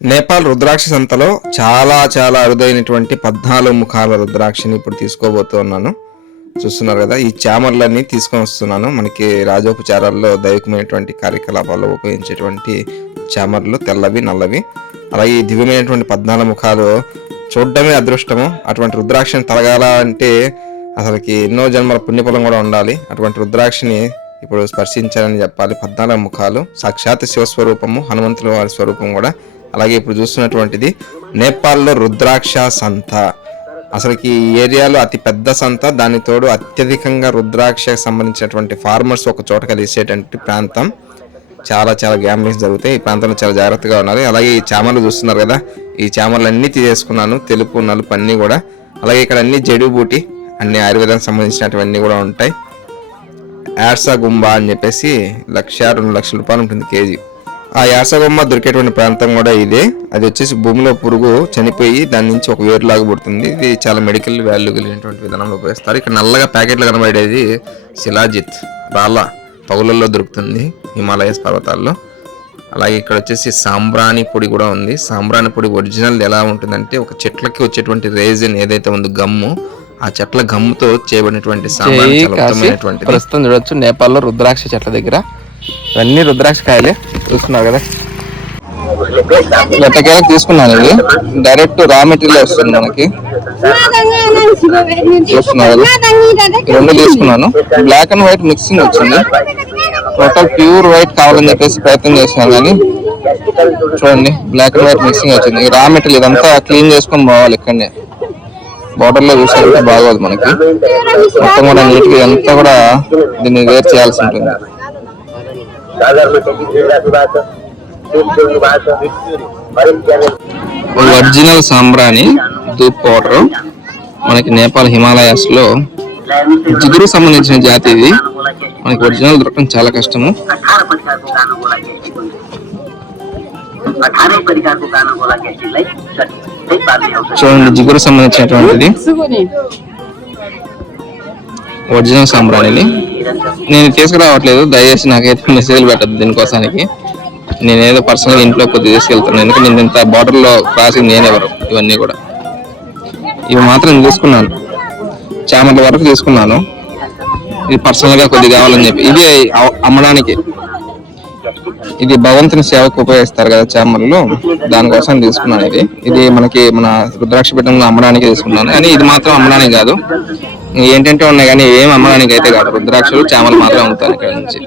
నేపాల్ రుద్రాక్ష సంతలో చాలా చాలా అరుదైనటువంటి పద్నాలుగు ముఖాల రుద్రాక్షని ఇప్పుడు తీసుకోబోతున్నాను. చూస్తున్నారు కదా ఈ చామర్లన్నీ తీసుకొని వస్తున్నాను. మనకి రాజోపచారాల్లో దైవికమైనటువంటి కార్యకలాపాల్లో ఉపయోగించేటువంటి చామర్లు తెల్లవి నల్లవి. అలాగే ఈ దివ్యమైనటువంటి పద్నాలుగు ముఖాలు చూడడమే అదృష్టము. అటువంటి రుద్రాక్షని తలగాల అంటే అసలుకి ఎన్నో జన్మల పుణ్యఫలం కూడా ఉండాలి. అటువంటి రుద్రాక్షని ఇప్పుడు స్పర్శించాలని చెప్పాలి. పద్నాలుగు ముఖాలు సాక్షాత్ శివస్వరూపము హనుమంతుల వారి స్వరూపం కూడా అలాగే ఇప్పుడు చూస్తున్నటువంటిది నేపాల్లో రుద్రాక్ష సంత. అసలుకి ఈ ఏరియాలో అతి పెద్ద సంత దాని తోడు అత్యధికంగా రుద్రాక్షకు సంబంధించినటువంటి ఫార్మర్స్ ఒక చోట కలిసేటువంటి ప్రాంతం. చాలా చాలా గ్యాంబ్లింగ్స్ జరుగుతాయి. ఈ ప్రాంతంలో చాలా జాగ్రత్తగా ఉండాలి. అలాగే ఈ చామర్లు చూస్తున్నారు కదా ఈ చామర్లు అన్నీ తీసేసుకున్నాను. తెలుపు నలుపు అన్నీ కూడా. అలాగే ఇక్కడ అన్ని జడి బూటి అన్ని ఆయుర్వేదానికి సంబంధించినటువన్నీ కూడా ఉంటాయి. యాడ్సా గుంబా అని చెప్పేసి లక్ష రెండు లక్షల రూపాయలు ఉంటుంది కేజీ. ఆ యాసగుమ్మ దొరికేటువంటి ప్రాంతం కూడా ఇదే. అది వచ్చేసి భూమిలో పురుగు చనిపోయి దాని నుంచి ఒక వేరు లాగా పుడుతుంది. ఇది చాలా మెడికల్ వాల్యూ కలిగినటువంటి విధానంలో ఉపయోగిస్తారు. ఇక్కడ నల్లగా ప్యాకెట్లు కనబడేది శిలాజిత్ రాళ్ళ పగులల్లో దొరుకుతుంది హిమాలయస్ పర్వతాల్లో. అలాగే ఇక్కడ వచ్చేసి సాంబ్రాణి పొడి కూడా ఉంది. సాంబ్రాణి పొడి ఒరిజినల్ ఎలా ఉంటుందంటే ఒక చెట్లకి వచ్చేటువంటి రేజిన్ ఏదైతే ఉందో గమ్ము ఆ చెట్ల గమ్ముతో చేయబడినటువంటి సాంబ్రాణి ప్రస్తుతం చూడొచ్చు నేపాల్లో రుద్రాక్ష చెట్ల దగ్గర. ఇవన్నీ రుద్రాక్ష కాయలే చూస్తున్నారు కదా. ఎట్టకేలకు తీసుకున్నాను ఇది. డైరెక్ట్ రా మెటీరియల్ వస్తుంది మనకి. చూస్తున్నారు కదా. రెండు తీసుకున్నాను. బ్లాక్ అండ్ వైట్ మిక్సింగ్ వచ్చింది. టోటల్ ప్యూర్ వైట్ కావాలని చెప్పేసి ప్రయత్నం చేసినాను కానీ చూడండి బ్లాక్ అండ్ వైట్ మిక్సింగ్ వచ్చింది. రా మెటీరియల్ ఇదంతా క్లీన్ చేసుకొని పోవాలి ఇక్కడనే. బార్డర్లో చూసారంటే బాగోదు మనకి. మొత్తం కూడా నీట్గా అంతా కూడా దీన్ని వేర్ చేయాల్సి ఉంటుంది. ఒరిజినల్ సాంబ్రాణి దూప్ పౌడర్ మనకి నేపాల్ హిమాలయాస్లో జిగురు సంబంధించిన జాతి ఇది. మనకి ఒరిజినల్ దొరకడం చాలా కష్టము. చూడండి జిగురు సంబంధించినటువంటిది. ఒరిజినల్ సాంబ్రాణిని నేను తీసుకురావట్లేదు దయచేసి నాకైతే మెసేజ్లు పెట్టద్దు దీనికోసానికి. నేనేదో పర్సనల్గా ఇంట్లో కొద్దిగా తీసుకెళ్తాను ఎందుకంటే నేను ఇంత బార్డర్లో క్రాసింగ్ నేనెవరు ఇవన్నీ కూడా. ఇవి మాత్రం తీసుకున్నాను. చామర్ల వరకు తీసుకున్నాను. ఇది పర్సనల్గా కొద్దిగా కావాలని చెప్పి. ఇది అమ్మడానికి. ఇది భగవంతుని సేవకు ఉపయోగిస్తారు కదా చామర్లు దానికోసం తీసుకున్నాను ఇది. ఇది మనకి మన రుద్రాక్ష పీఠంలో అమ్మడానికి తీసుకున్నాను. కానీ ఇది మాత్రం అమ్మడానికి కాదు. ఏంటంటే ఉన్నాయి కానీ ఏం అమ్మడానికి అయితే కాదు. రుద్రాక్షలు చామలు మాత్రం అమ్ముతాను ఇక్కడ నుంచి.